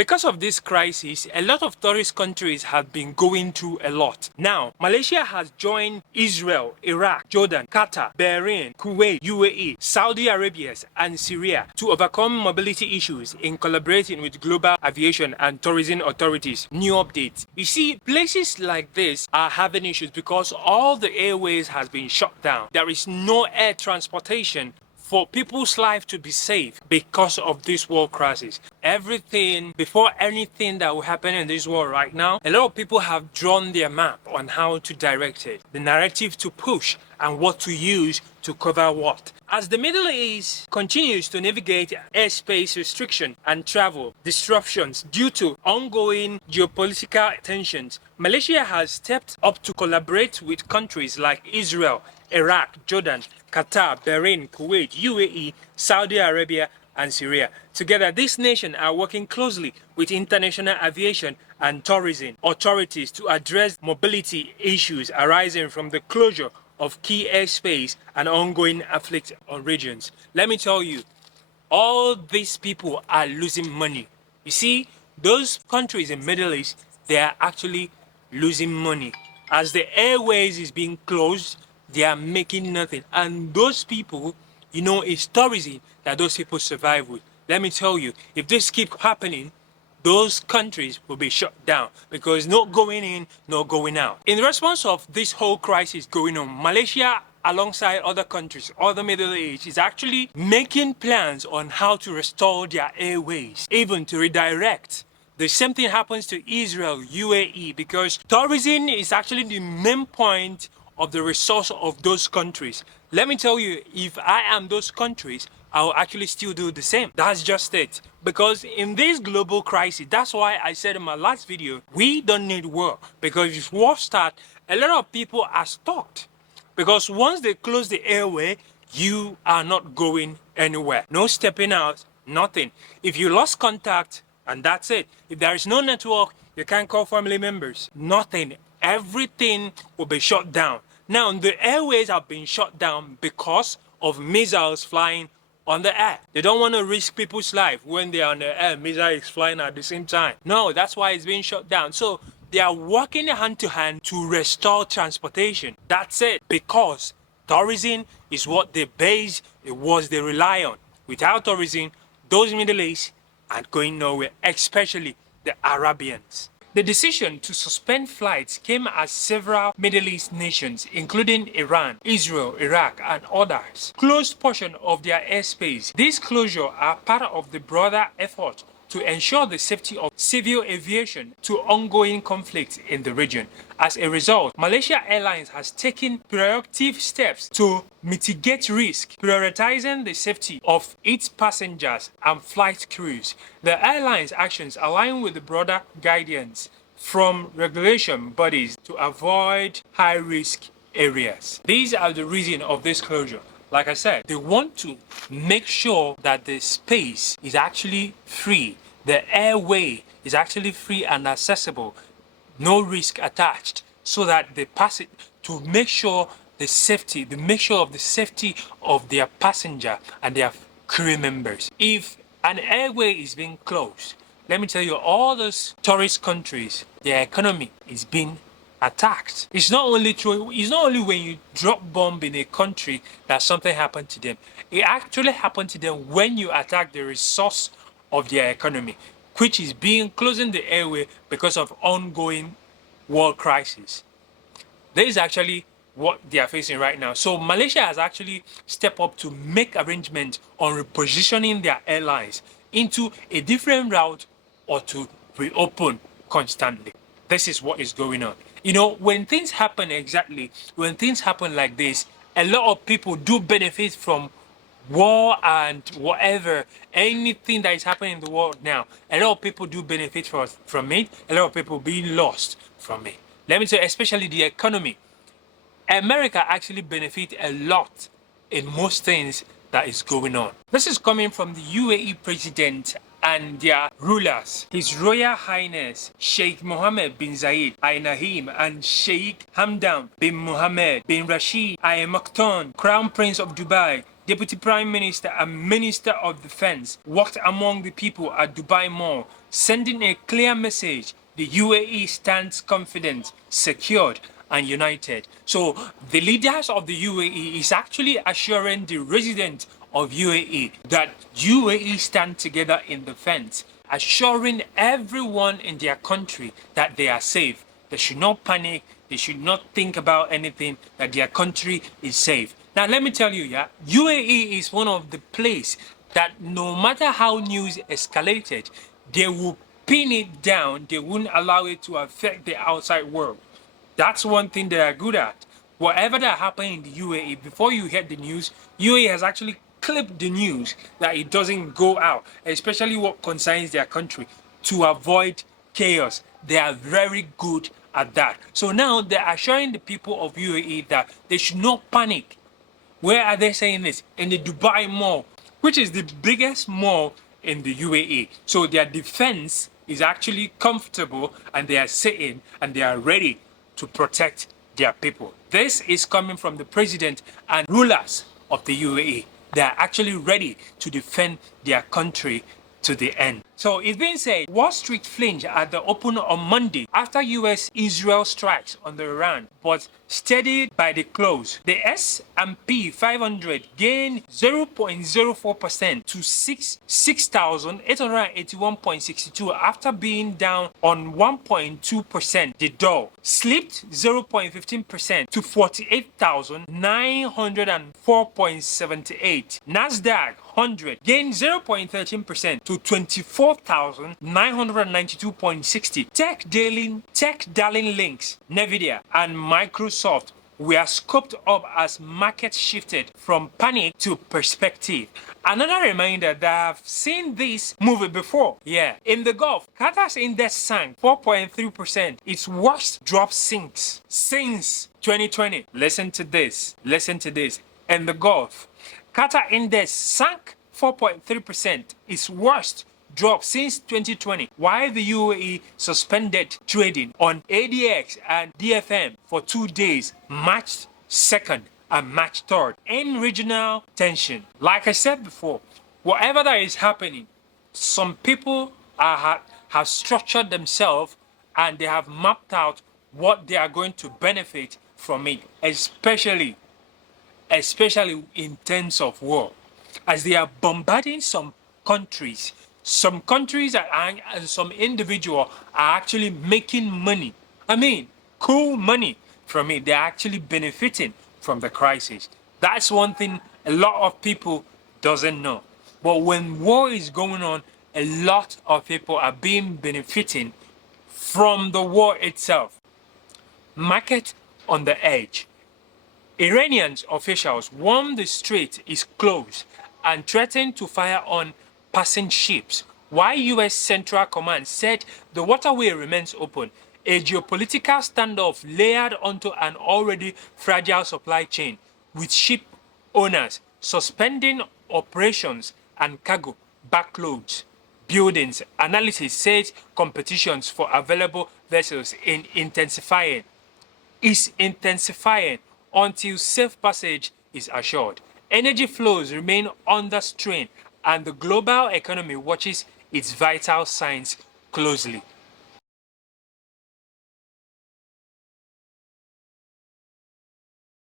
Because of this crisis, a lot of tourist countries have been going through a lot. Now, Malaysia has joined Israel, Iraq, Jordan, Qatar, Bahrain, Kuwait, UAE, Saudi Arabia, and Syria to overcome mobility issues in collaborating with global aviation and tourism authorities. New updates. You see, places like this are having issues because all the airways has been shut down. There is no air transportation for people's life to be safe because of this world crisis. Everything, before anything that will happen in this world right now, a lot of people have drawn their map on how to direct it, the narrative to push, and what to use to cover what. As the Middle East continues to navigate airspace restriction and travel disruptions due to ongoing geopolitical tensions, Malaysia has stepped up to collaborate with countries like Israel, Iraq, Jordan, Qatar, Bahrain, Kuwait, UAE, Saudi Arabia, and Syria. Together, these nations are working closely with international aviation and tourism authorities to address mobility issues arising from the closure of key airspace and ongoing conflict on regions. Let me tell you, all these people are losing money. You see, those countries in the Middle East, they are actually losing money. As the airways is being closed, they are making nothing. And those people, you know, it's tourism that those people survive with. Let me tell you, if this keeps happening, those countries will be shut down because no going in, no going out. In response of this whole crisis going on, Malaysia, alongside other countries, other Middle East, is actually making plans on how to restore their airways, even to redirect. The same thing happens to Israel, UAE, because tourism is actually the main point of the resource of those countries. Let me tell you, if I am those countries, I'll actually still do the same. That's just it. Because in this global crisis, that's why I said in my last video, we don't need war. Because if war starts, a lot of people are stuck. Because once they close the airway, you are not going anywhere. No stepping out, nothing. If you lost contact, and that's it. If there is no network, you can't call family members. Nothing. Everything will be shut down. Now, the airways have been shut down because of missiles flying on the air. They don't want to risk people's life when they are on the air, missile is flying at the same time. No, that's why it's being shut down. So they are working hand to hand to restore transportation. That's it. Because tourism is what they base, it was they rely on. Without tourism, those Middle East are going nowhere, especially the Arabians. The decision to suspend flights came as several Middle East nations, including Iran, Israel, Iraq, and others, closed portion of their airspace. These closures are part of the broader effort to ensure the safety of civil aviation to ongoing conflicts in the region. As a result, Malaysia Airlines has taken proactive steps to mitigate risk, prioritizing the safety of its passengers and flight crews. The airline's actions align with the broader guidance from regulation bodies to avoid high-risk areas. These are the reasons of this closure. Like I said, they want to make sure that the space is actually free. The airway is actually free and accessible. No risk attached. So that they pass it to make sure the safety, of the safety of their passenger and their crew members. If an airway is being closed, let me tell you, all those tourist countries, their economy is being attacked. It's not only when you drop bomb in a country that something happened to them. It actually happened to them when you attack the resource of their economy, which is closing the airway because of ongoing world crisis. This is actually what they are facing right now. So Malaysia has actually stepped up to make arrangements on repositioning their airlines into a different route or to reopen constantly. This is what is going on. You know, when things happen like this, a lot of people do benefit from war and whatever, anything that is happening in the world now. A lot of people do benefit from it. A lot of people being lost from it. Let me tell you, especially the economy. America actually benefit a lot in most things that is going on. This is coming from the UAE president and their rulers, His Royal Highness Sheikh Mohammed bin Zayed Al Nahyan and Sheikh Hamdan bin Mohammed bin Rashid Al Maktoum, Crown Prince of Dubai. Deputy Prime Minister and Minister of Defense walked among the people at Dubai Mall, sending a clear message: the UAE stands confident, secured, and united. So the leaders of the UAE is actually assuring the residents of UAE that UAE stand together in defense, assuring everyone in their country that they are safe. They should not panic. They should not think about anything, that their country is safe. Now, let me tell you, yeah, UAE is one of the places that no matter how news escalated, they will pin it down. They won't allow it to affect the outside world. That's one thing they are good at. Whatever that happened in the UAE, before you hear the news, UAE has actually clipped the news that it doesn't go out, especially what concerns their country, to avoid chaos. They are very good at that. So now they are assuring the people of UAE that they should not panic. Where are they saying this? In the Dubai Mall, which is the biggest mall in the UAE. So their defense is actually comfortable, and they are sitting and they are ready to protect their people. This is coming from the president and rulers of the UAE. They are actually ready to defend their country to the end. So it's been said Wall Street flinched at the open on Monday after US-Israel strikes on the Iran, but steadied by the close. The S&P 500 gained 0.04% to 6,881.62 after being down on 1.2%. The Dow slipped 0.15% to 48,904.78. Nasdaq 100 gained 0.13% to 24,992.60. Tech darling links, Nvidia and Microsoft were scoped up as markets shifted from panic to perspective. Another reminder that I've seen this movie before. Yeah, in the Gulf, Qatar's index sank 4.3%. Its worst drop since 2020. Listen to this. In the Gulf, Qatar index sank 4.3%, its worst drop since 2020, while the UAE suspended trading on ADX and DFM for 2 days, March 2nd and March 3rd, in regional tension. Like I said before, whatever that is happening, some people have structured themselves and they have mapped out what they are going to benefit from it, especially in terms of war, as they are bombarding some countries and some individuals are actually making money. I mean, cool money from it. They're actually benefiting from the crisis. That's one thing a lot of people doesn't know. But when war is going on, a lot of people are benefiting from the war itself. Market on the edge. Iranian officials warned the strait is closed and threatened to fire on passing ships, while US Central Command said the waterway remains open, a geopolitical standoff layered onto an already fragile supply chain, with ship owners suspending operations and cargo backloads. Buildings analysis says competitions for available vessels is intensifying until safe passage is assured. Energy flows remain under strain, and the global economy watches its vital signs closely.